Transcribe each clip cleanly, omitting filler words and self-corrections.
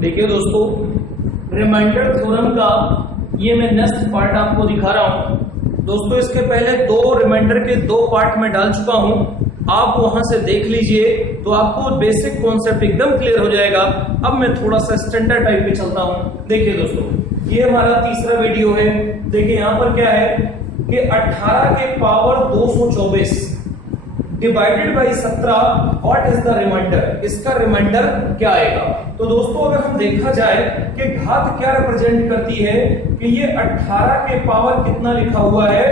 देखिए दोस्तों, remainder theorem का ये मैं नेक्स्ट पार्ट आपको दिखा रहा हूं। दोस्तों इसके पहले दो रिमाइंडर के दो पार्ट में डाल चुका हूं, आप वहां से देख लीजिए तो आपको बेसिक कॉन्सेप्ट एकदम क्लियर हो जाएगा। अब मैं थोड़ा सा स्टैंडर्ड टाइप पे चलता हूं। देखिए दोस्तों, ये हमारा तीसरा वीडियो है। देखिए यहां पर क्या है कि 18 के power 224 divided by 17, what is the remainder, इसका रिमाइंडर क्या आएगा। तो दोस्तों अगर हम देखा जाए कि घात क्या रिप्रेजेंट करती है कि ये 18 के पावर कितना लिखा हुआ है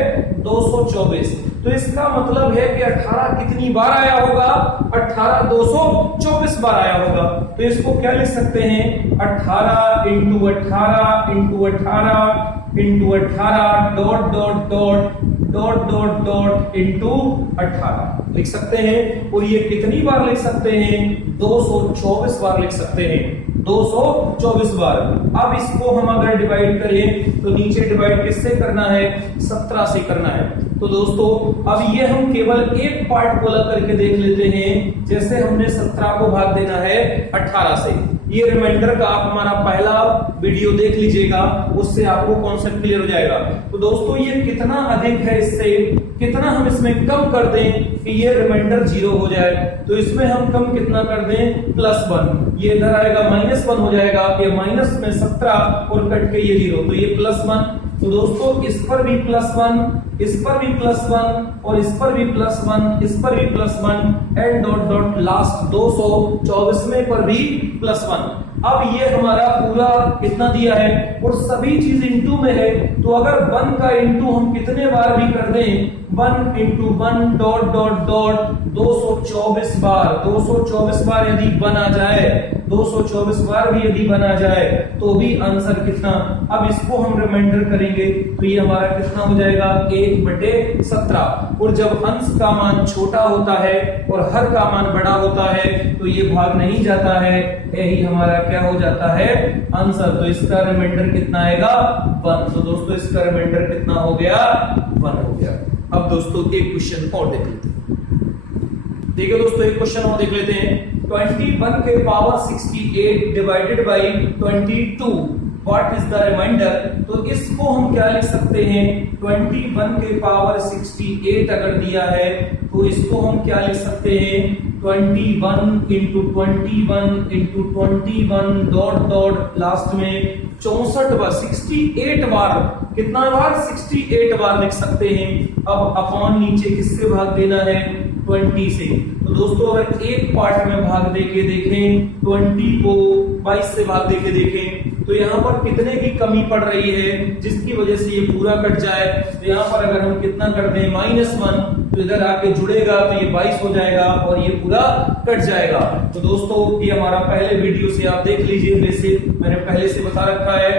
224, तो इसका मतलब है कि 18 कितनी बार आया होगा, 18 224 बार आया होगा। तो इसको क्या लिख सकते हैं, 18 into 18 into 18 into 18 dot dot dot dot dot dot into 18 लिख सकते हैं। और ये कितनी बार लिख सकते हैं, 224 बार लिख सकते हैं, 224 बार। अब इसको हम अगर डिवाइड करें तो नीचे डिवाइड किससे करना है, 17 से करना है। तो दोस्तों अब ये हम केवल एक पार्ट को अलग करके देख लेते हैं। जैसे हमने 17 को भाग देना है 18 से, ये रिमाइंडर का आप हमारा पहला वीडियो देख लीजिएगा, उससे आपको कॉन्सेप्ट क्लियर हो जाएगा। तो दोस्तों ये कितना अधिक है, इससे कितना हम इसमें कम कर दें कि ये रिमाइंडर 0 हो जाए। तो इसमें हम कम कितना कर दें, +1। ये इधर आएगा -1 हो जाएगा, ये माइनस में 17 और कट के ये 0, तो ये +1। तो दोस्तों इस पर भी +1, इस पर भी +1 और इस पर भी +1, इस पर भी +1 एंड डॉट डॉट लास्ट 224वें पर भी +1। अब ये हमारा पूरा कितना दिया है और सभी चीज इंटू में है। तो अगर 1 का इंटू हम कितने बार भी कर दें, 1 इंटू 1 डॉट डॉट डॉट 224 बार, 224 बार यदि 1 आ जाए, 224 बार भी यदि 1 आ जाए तो भी आंसर कितना। अब इसको हम रिमाइंडर करेंगे तो ये हमारा कितना हो जाएगा, 1/17। और जब अंश का मान छोटा होता है और हर का मान बड़ा होता है तो ये भाग नहीं जाता है, यही हमारा क्या हो जाता है, आंसर। तो इसका रिमाइंडर कितना आएगा, 1। तो दोस्तों इसका रिमाइंडर कितना हो गया, 1 हो गया। अब दोस्तों एक क्वेश्चन और देख लेते हैं। देखिए दोस्तों एक क्वेश्चन और देख लेते हैं। 21 के power 68 divided by 22, what is the remainder. तो इसको हम क्या लिख सकते हैं, 21 के पावर 68 अगर दिया है तो इसको हम क्या लिख सकते हैं, 21 into 21 into 21 dot dot last में 64 बार, 68 बार, कितना बार, 68 बार लिख सकते हैं। अब अपॉन नीचे किससे भाग देना है, 20 से। तो दोस्तों अगर एक पार्ट में भाग देके देखें, 20 को 22 से भाग देके देखें तो यहाँ पर कितने की कमी पड़ रही है जिसकी वजह से ये पूरा कट जाए। तो यहाँ पर अगर हम कितना कर दें, -1, तो इधर आके जुड़ेगा तो ये 22 हो जाएगा और ये पूरा कट जाएगा। तो दोस्तों ये हमारा पहले वीडियो से आप देख लीजिए, वैसे मैंने पहले से बता रखा है।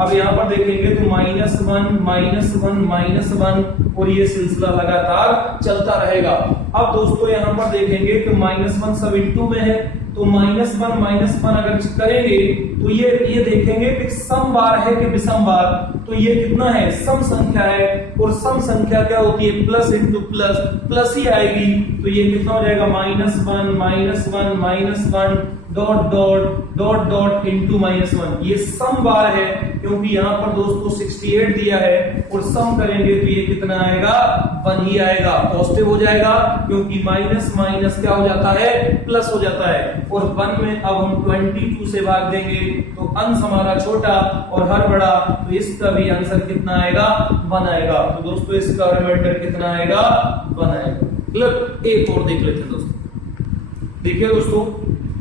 अब यहाँ पर देखेंगे तो -1 -1 और ये सिलसिला लगातार चलता रहेगा। अब दोस्तों यहाँ पर देखेंगे कि -1 सब इंटू में है, तो -1 अगर करेंगे तो ये देखेंगे कि सम बार है कि विषम बार। तो ये कितना है, सम संख्या है, और सम संख्या क्या होती है, प्लस इंटू प्लस, प्लस ही आएगी। तो ये कितना हो जाएगा, -1 -1 dot dot dot dot into -1। ये सम बार है क्योंकि यहाँ पर दोस्तों 68 दिया है और सम करेंगे तो ये कितना आएगा, 1 ही आएगा, पॉजिटिव हो जाएगा क्योंकि माइनस माइनस क्या हो जाता है, प्लस हो जाता है। और 1 में अब हम 22 से भाग देंगे तो अंश हमारा छोटा और हर बड़ा, तो इसका भी आंसर कितना आएगा, 1 आएगा। तो दोस्तों इसका रिमाइंडर कितना आएगा, 1 आएगा। मतलब एक और देख लेते हैं दोस्तों। देखिए दोस्तों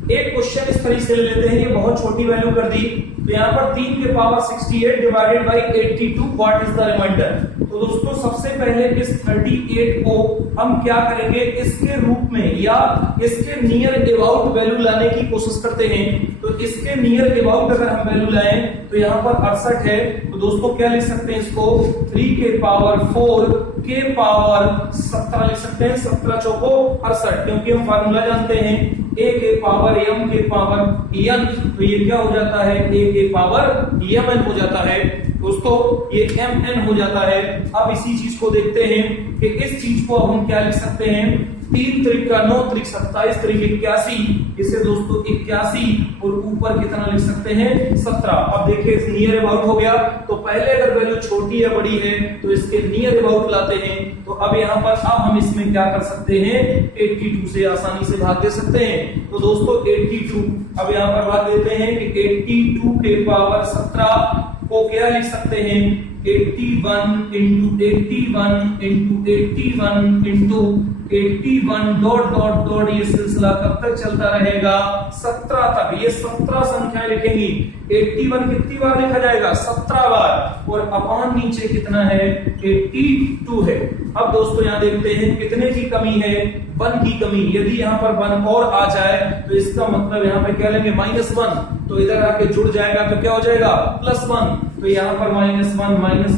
एक क्वेश्चन इस तरीके से ले लेते हैं, ये बहुत छोटी वैल्यू कर दी। तो यहाँ पर 3 के power 68 divided by 82, what is the remainder. तो दोस्तों सबसे पहले इस 38 को हम क्या करेंगे, इसके रूप में या इसके नियर अबाउट वैल्यू लाने की कोशिश करते हैं। तो इसके नियर अबाउट अगर हम वैल्यू लाएं तो यहाँ पर 68 है, तो दोस्तों क्या लिख सकते हैं इसको, 3 के पावर 4 के पावर 17 लिख सकते हैं, 17 चौको 68, क्योंकि हम फार्मूला जानते हैं a के पावर m के पावर n, तो ये क्या हो जाता है, a के पावर mn हो जाता है। दोस्तों ये mn हो जाता है। अब इसी चीज को देखते हैं कि इस चीज को अब हम क्या लिख सकते हैं, 3 त्रिक का 9 त्रिक 27 त्रिक 81, इसे दोस्तों 81 और ऊपर कितना लिख सकते हैं 17। अब देखिए नियर अबाउट हो गया, तो पहले अगर वैल्यू छोटी या बड़ी है तो इसके नियर अबाउट लाते हैं। तो अब यहाँ पर अब हम इसमें क्या कर सकते हैं, 82 से आसानी से भाग दे सकते हैं। तो दोस्तों 82 अब यहाँ पर भाग देते हैं कि 82 के पावर 17 को क्या लिख सकते हैं, 81 into 81 into 81 into 81 dot dot dot, ये सिलसिला कब तक चलता रहेगा, 17 तक। ये 17 संख्याएं लिखेंगी। 81 कितनी बार लिखा जाएगा, 17 बार, और अपान नीचे कितना है, 82 है। अब दोस्तों यहाँ देखते हैं कितने की कमी है, 1 की कमी। यदि यहाँ पर 1 और आ जाए तो इसका मतलब यहाँ पे क्या लेंगे, -1, तो इधर आके जुड़ जाएगा तो क्या हो जाएगा, +1। तो यहाँ पर -1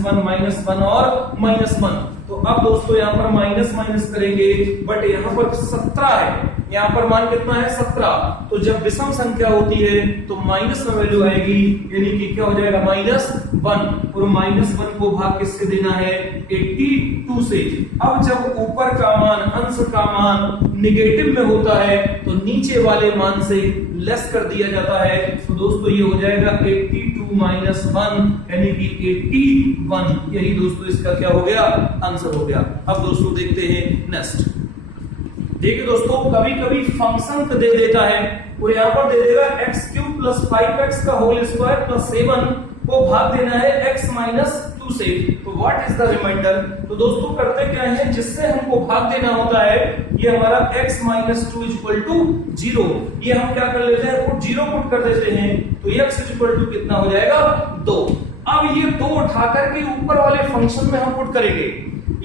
-1 और -1। तो अब दोस्तों यहाँ पर माइनस माइनस करेंगे, बट यहाँ पर 17 है, यहाँ पर मान कितना है 17। तो जब विषम संख्या होती है तो माइनस में वैल्यू आएगी, यानी कि क्या हो जाएगा -1, और -1 को भाग किससे देना है, 82 से। अब जब ऊपर का मान, अंश का मान निगेटिव में होता है तो नीचे वाले मान से लेस कर दिया जाता है। तो दोस्तों ये हो जाएगा 82 माइनस 1, यानी कि 81। यही दोस्तों इसका क्या हो गया, आंसर हो गया। अब दोस्तों देखते हैं नेक्स्ट। देखिए दोस्तों कभी कभी फंक्शन दे देता है और यहाँ पर दे देगा x³ + 5x का होल स्क्वायर + 7 को भाग देना है x - 2 से। तो व्हाट इज द रिमाइंडर। तो दोस्तों करते क्या है, जिससे हमको भाग देना होता है, ये हमारा x - 2 = 0, ये हम क्या कर लेते हैं, पुट 0 पुट कर देते हैं। तो x = कितना हो जाएगा, 2। अब ये 2 उठाकर के ऊपर वाले फंक्शन में हम पुट करेंगे।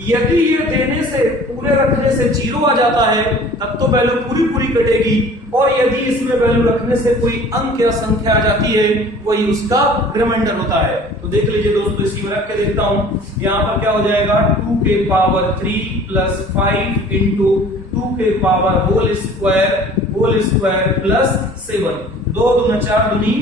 यदि ये देने से, पूरे रखने से 0 आ जाता है तब तो वैल्यू पूरी पूरी कटेगी, और यदि इसमें वैल्यू रखने से कोई अंक या संख्या आ जाती है वही उसका रिमाइंडर होता है। तो देख लीजिए दोस्तों, इसी में रख के देखता हूं। यहाँ पर क्या हो जाएगा, 2 के पावर 3 + 5 इंटू 2 के पावर होल स्क्वायर प्लस 7। 2 दूना 4 दूनी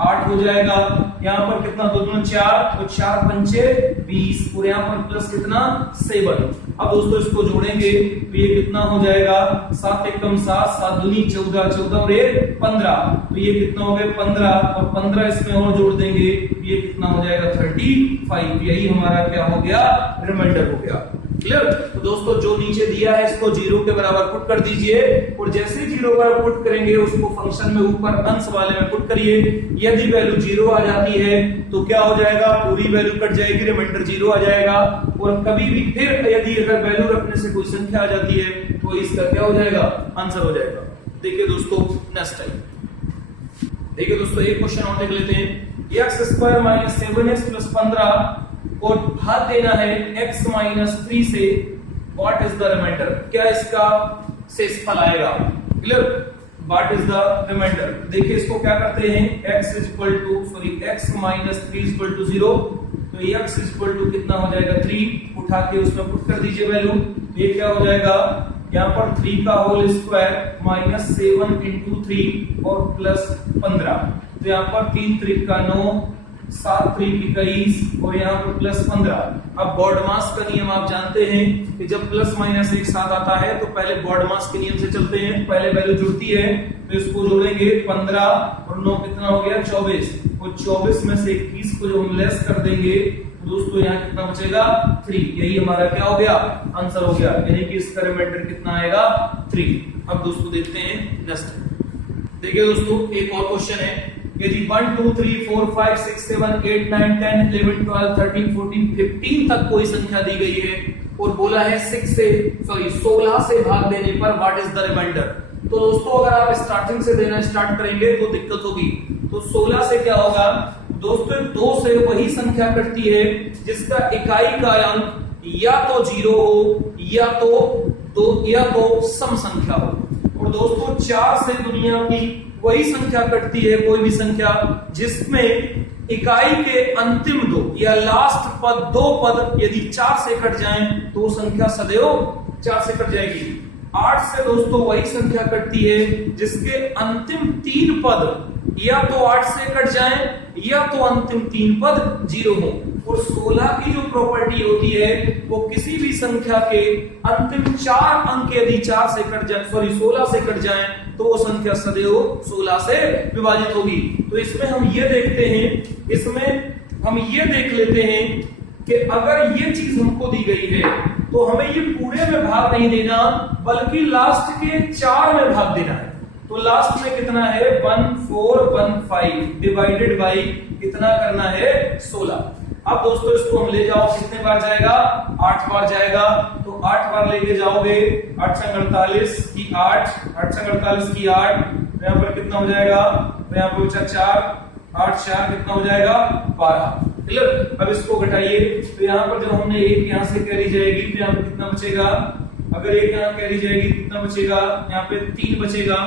8 हो जाएगा। यहाँ पर कितना, 2 दूना 4, तो 4 पंचे 20, और यहाँ पर प्लस कितना 7। अब दोस्तों इसको जोड़ेंगे तो ये कितना हो जाएगा, 7 एकम 7, 7 दूनी 14, 14 और 1 15। तो ये कितना हो गया 15, और 15 इसमें और जोड़ देंगे, ये कितना हो जाएगा 35। यही हमारा क्या हो गया, रिमाइंडर हो गया। क्लियर। तो दोस्तों जो नीचे दिया है इसको 0 के बराबर पुट कर दीजिए, और जैसे 0 पर पुट करेंगे उसको फंक्शन में ऊपर अंश वाले में पुट करिए। यदि वैल्यू 0 आ जाती है तो क्या हो जाएगा, पूरी वैल्यू कट जाएगी, रिमाइंडर 0 आ जाएगा। और कभी भी फिर यदि अगर वैल्यू रखने से कोई संख्या आ जाती है तो इसका क्या हो जाएगा, आंसर हो जाएगा। देखिए दोस्तों नेक्स्ट टाइम, देखिए दोस्तों एक क्वेश्चन और देख लेते हैं। x² - 7x + 15 और भाग देना है x - 3 से। व्हाट इज द रिमाइंडर, क्या इसका शेषफल आएगा। Clear, what is the remainder. देखिए इसको क्या करते हैं, x - 3 = 0, तो x कितना हो जाएगा 3, उठा के उसमें पुट कर दीजिए वैल्यू। ये क्या हो जाएगा, यहाँ पर 3 का होल स्क्वायर -7 × 3 और +15। तो यहाँ पर 3 त्रिक का 9, 7 त्रिक 21 और यहाँ पर +15। अब बॉडमास का नियम आप जानते हैं कि जब प्लस माइनस एक साथ आता है तो पहले बॉडमास के नियम से चलते हैं। पहले वैल्यू जुड़ती है तो इसको जोड़ेंगे, 15 और 9 कितना हो गया 24, और 24 में से 21 को जो हम लेस कर देंगे तो दोस्तों यहाँ कितना बचेगा 3। यही हमारा क्या हो गया, आंसर हो गया, यानी कि इसका रिमाइंडर कितना आएगा 3। अब दोस्तों देखते हैं नेक्स्ट। देखिए दोस्तों एक और क्वेश्चन है, यदि 1 2 3 4 5 6 7 8 9 10 11 12 13 14 15 तक कोई संख्या दी गई है और बोला है 16 से भाग देने पर व्हाट इज द रिमाइंडर। तो दोस्तों अगर आप स्टार्टिंग से देना स्टार्ट करेंगे तो दिक्कत होगी। तो 16 से क्या होगा दोस्तों, 2 से वही संख्या कटती है जिसका इकाई का अंक या तो 0 हो या तो सम संख्या हो। और दोस्तों 4 से दुनिया की वही संख्या कटती है, कोई भी संख्या जिसमें इकाई के अंतिम 2 या लास्ट पद 2 पद यदि 4 से कट जाएं तो संख्या सदैव 4 से कट जाएगी। 8 से दोस्तों वही संख्या कटती है जिसके अंतिम 3 पद या तो 8 से कट जाएं या तो अंतिम 3 पद 0 हो। और 16 की जो प्रॉपर्टी होती है वो किसी भी संख्या के अंतिम 4 अंक यदि 4 से कट जाए, 16 से कट जाएं, तो वो संख्या सदैव 16 से विभाजित होगी। तो इसमें हम ये देखते हैं, इसमें हम ये देख लेते हैं कि अगर ये चीज हमको दी गई है तो हमें ये पूरे में भाग नहीं देना, बल्कि लास्ट के 4 में भाग देना है। तो लास्ट में कितना है 1415 डिवाइडेड बाई कितना करना है 16। अब दोस्तों इसको हम ले जाओ, कितने बार जाएगा 8 बार जाएगा। तो 8 बार लेके जाओगे 8 × 48 की 8, 8 × 48 की 8, तो यहाँ पर कितना हो जाएगा, तो यहाँ पर बचा 4, 8 4 कितना हो जाएगा 12। क्लियर। अब इसको घटाइए, तो यहाँ पर जब हमने एक यहाँ से कैरी जाएगी तो यहाँ पर कितना बचेगा, अगर एक यहाँ कैरी जाएगी कितना बचेगा, यहाँ पे 3 बचेगा।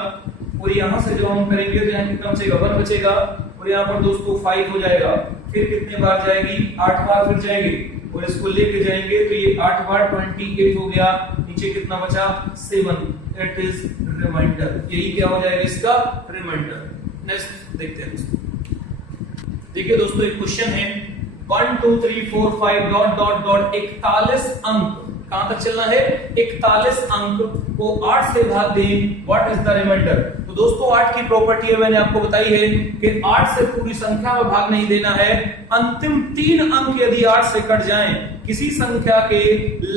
और यहाँ से जब हम करेंगे तो यहाँ कितना बचेगा 1 बचेगा। और यहाँ पर दोस्तों 5 हो जाएगा। फिर कितने बार जाएगी 8 बार फिर जाएंगे और इसको लेके जाएंगे तो ये 8 बार 28 हो गया। नीचे कितना बचा 7, इट इज रिमाइंडर। यही क्या हो जाएगा इसका रिमाइंडर। नेक्स्ट देखते हैं दोस्तों। देखिए दोस्तों एक क्वेश्चन है 1 2 3 4 5 डॉट डॉट डॉट 41 अंक, कहां तक चलना है 41 अंक को 8 से भाग दें, व्हाट इज द रिमाइंडर। तो दोस्तों 8 की प्रॉपर्टी है मैंने आपको बताई है कि 8 से पूरी संख्या में भाग नहीं देना है। अंतिम 3 अंक यदि 8 से कट जाएं, किसी संख्या के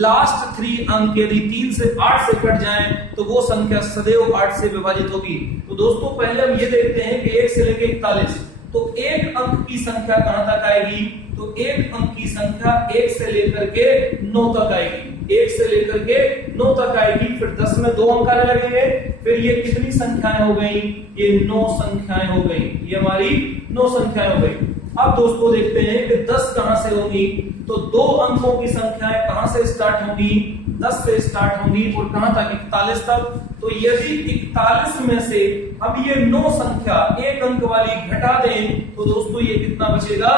लास्ट 3 अंक यदि 3 से 8 से कट जाएं, तो वो संख्या सदैव 8 से विभाजित होगी। तो दोस्तों पहले हम ये देखते हैं कि 1 से लेकर 41, तो 1 अंक की संख्या कहां तक आएगी, तो 1 अंक की संख्या 1 से लेकर के 9 तक आएगी, 1 से लेकर के 9 तक आएगी। फिर 10 में 2 अंक आने लगेंगे। फिर ये कितनी संख्याएं हो गई, ये 9 संख्याएं हो गई, ये हमारी 9 संख्याएं हो गई। अब दोस्तों देखते हैं कि 10 कहां से होगी, तो 2 अंकों की संख्याएं कहां से स्टार्ट होंगी, 10 से स्टार्ट होंगी और कहां तक 41 तक। तो यदि 41 में से अब ये 9 संख्या 1 अंक वाली घटा दें, तो दोस्तों ये कितना बचेगा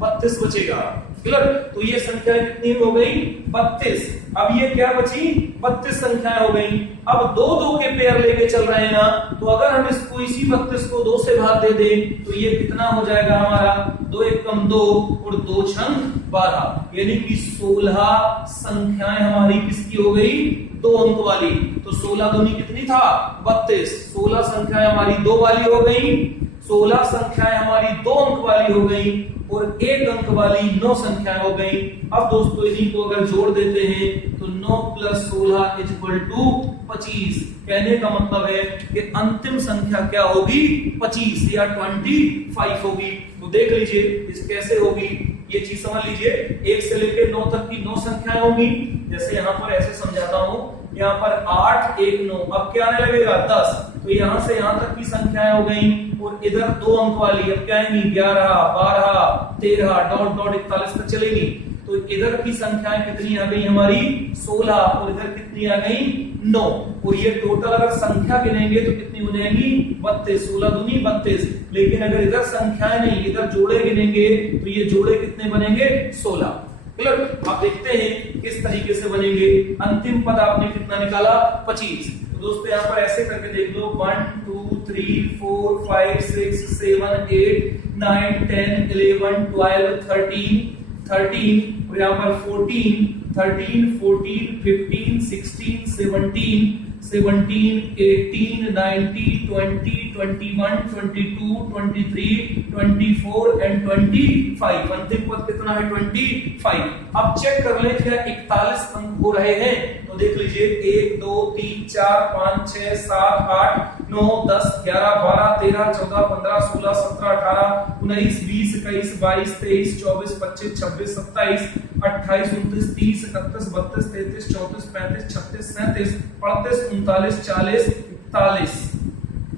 32 बचेगा। क्लियर। तो ये संख्या कितनी हो गई 32। अब ये क्या बची 32 संख्याएं हो गई। अब 2 के पेयर लेके चल रहे हैं ना, तो अगर हम इसको इसी 32 को 2 से भाग दे दें तो ये कितना हो जाएगा हमारा 2 1 कम 2 और 2 6 12, यानी कि 16 संख्याएं हमारी किसकी हो गई 2 अंक वाली। तो 16 दूनी कितनी था 32, 16 संख्याएं हमारी 2 वाली हो गई, 16 संख्याएं हमारी 2 अंक वाली हो गई और 1 अंक वाली 9 संख्याएं हो गई। अब दोस्तों इन्हीं को अगर जोड़ देते हैं तो 9 + 16 = 25। कहने का मतलब है कि अंतिम संख्या क्या होगी 25 या 25 होगी। तो देख लीजिए इस कैसे होगी, ये चीज समझ लीजिए। 1 से लेकर 9 तक की 9 संख्याएं होंगी। जैसे यहाँ पर ऐसे समझाता हूं, यहाँ पर 8 1 9, अब क्या आने लगेगा 10। तो यहां से यहां तक की संख्याएं हो गई और इधर 2 अंक वाली अब क्या आएंगी 11 12 13 डॉट डॉट 41 तक चलेगी। तो इधर की संख्याएं कितनी आ गई हमारी 16 और इधर कितनी आ गई 9। और ये टोटल अगर संख्या गिनेंगे तो कितनी हो जाएगी 32, 16 दूनी 32। लेकिन अगर इधर संख्याएं नहीं इधर जोड़े गिनेंगे तो ये जोड़े कितने बनेंगे 16। क्लियर। आप देखते हैं किस तरीके से बनेंगे। अंतिम पद आपने कितना निकाला 25। तो दोस्तों यहाँ पर ऐसे करके देख लो 1 2 3 4 5 6 7 8 9 10 11 12 13 और यहाँ पर 14 13 14 15 16 17 17 18 19 20 21 22 23 24 एंड 25। अंतिम पद कितना है 25। अब चेक कर लें क्या 41 अंक हो रहे हैं। तो देख लीजिए 1 2 3 4 5 6 7 8 9 10 11 12 13 14 15 16 17 18 19 20 21 22 23 24 25 26 27 28 29 30 31 32 33 34 35 36 37 38 39 40 41।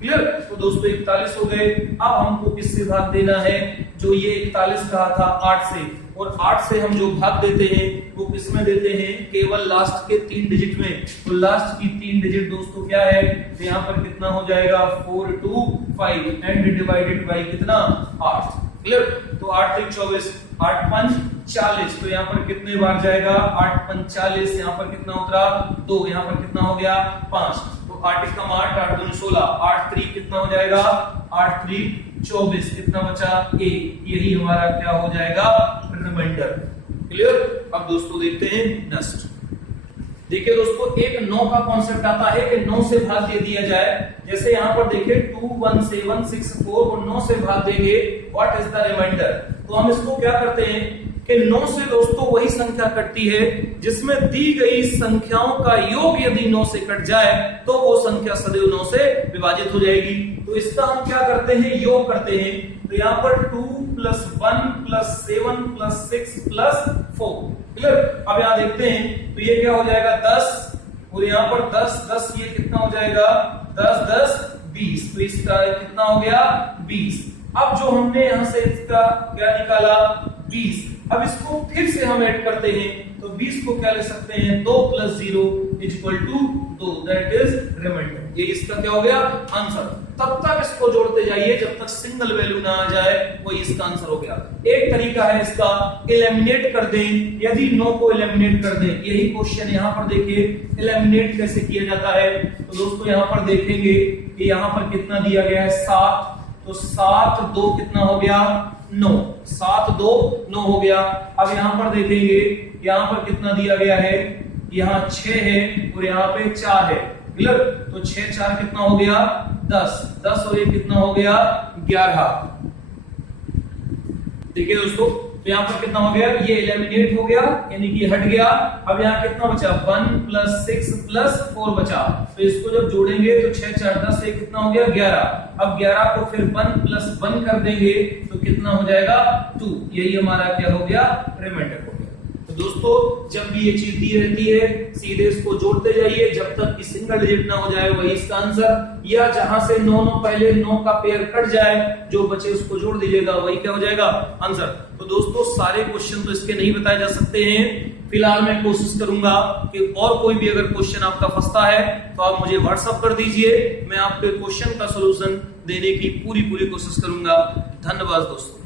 क्लियर। तो दोस्तों 41 हो गए। अब हमको किससे भाग देना है, जो ये 41 कहा था 8 से, और 8 से हम जो भाग देते हैं वो किसमें देते हैं केवल लास्ट के 3 डिजिट में। तो लास्ट की 3 डिजिट दोस्तों क्या है, तो यहाँ पर कितना हो जाएगा 4 2 5 एंड डिवाइडेड बाई कितना 8। क्लियर। तो 8 3 24 8 5 40। तो यहाँ पर कितने बार जाएगा 8 5 40। यहाँ पर कितना उतरा 2, यहाँ पर कितना हो गया 5। तो 8 1 8 8 2 16 8 3 कितना हो जाएगा 8 3 24, कितना बचा ए, यही हमारा क्या हो जाएगा रिमाइंडर। क्लियर। अब दोस्तों देखते हैं नेक्स्ट। देखिए दोस्तों एक 9 का कॉन्सेप्ट आता है कि 9 से भाग दे दिया जाए। जैसे यहां पर देखिए 2 1 7 6 4 और 9 से भाग देंगे, व्हाट इज द रिमाइंडर। तो हम इसको क्या करते हैं कि 9 से दोस्तों वही संख्या कटती है जिसमें दी गई संख्याओं का योग यदि 9 से कट जाए तो वो संख्या सदैव 9 से विभाजित हो जाएगी। तो इसका हम क्या करते हैं, योग करते हैं। तो यहाँ पर 2 + 1 + 7 + 6 + 4। क्लियर। अब यहाँ देखते हैं तो ये क्या हो जाएगा 10 और यहाँ पर 10 10, ये कितना हो जाएगा 10 10 20। तो इसका कितना हो गया 20। अब जो हमने यहां से इसका क्या निकाला 20, अब इसको फिर से हम ऐड करते हैं तो 20 को क्या ले सकते हैं 2 + 0 = 2, दैट इज रिमाइंडर। ये इसका क्या हो गया आंसर। तब तक इसको जोड़ते जाइए जब तक सिंगल वैल्यू ना आ जाए, वही इसका आंसर हो गया। एक तरीका है इसका, एलिमिनेट कर दें। यदि 9 को एलिमिनेट कर दें, यही क्वेश्चन यहां पर देखिए एलिमिनेट कैसे किया जाता है। तो दोस्तों यहां पर देखेंगे कि यहां पर कितना दिया गया है 7, तो 7 2 कितना हो गया 9, 7 2 9 हो गया। अब यहां पर देखेंगे यहां पर कितना दिया गया है, यहां 6 है और यहां पे 4 है। क्लियर। तो 6 4 कितना हो गया 10 10 और ये कितना हो गया 11। देखिए दोस्तों तो यहां पर कितना हो गया, ये एलिमिनेट हो गया यानी कि हट गया। अब यहां कितना बचा 1 + 6 + 4 बचा। तो इसको जब जोड़ेंगे तो 6 4 10, ये कितना हो गया 11। अब 11 को फिर 1 + 1 कर देंगे तो कितना हो जाएगा 2। यही हमारा क्या हो गया रिमाइंडर हो गया। तो दोस्तों जब भी ये चीज दी रहती है सीधे इसको जोड़ते जाइए जब तक कि सिंगल डिजिट ना हो जाए, वही इसका आंसर। या जहां से 9 9 पहले 9 का पेयर कट जाए, जो बचे उसको जोड़ दीजिएगा, वही क्या हो जाएगा आंसर। तो दोस्तों सारे क्वेश्चन तो इसके नहीं बताए जा सकते हैं। फिलहाल मैं कोशिश करूंगा कि और कोई भी अगर क्वेश्चन आपका फंसता है तो आप मुझे व्हाट्सएप कर दीजिए, मैं आपके क्वेश्चन का सलूशन देने की पूरी कोशिश करूंगा। धन्यवाद दोस्तों।